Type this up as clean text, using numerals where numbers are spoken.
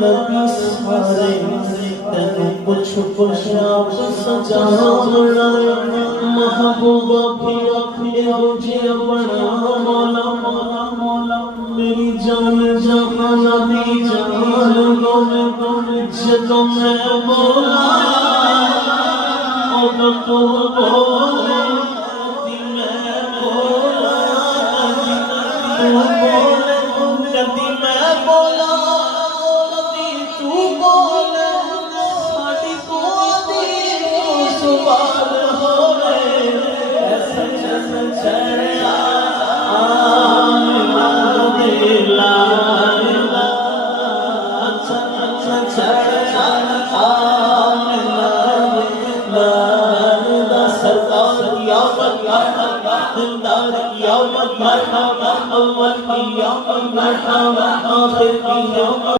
نبی سارے تینوں پوچھ پوچھ آپ سجا بنائے محبوبہ پھر جی بنا مولا مولا مولا میری جان جہاں نبی جان جدوں میں بولا اور تو بولے میں بولا کبھی میں بولا کبھی تو بولے ساڈی تو دی سوال ہوئے ایسا جن چڑھا آمنا دلا چڑھا آمنا دلا سرکار یا دلدار یا مرحبا اول کی یا مرحبا آخر کی یا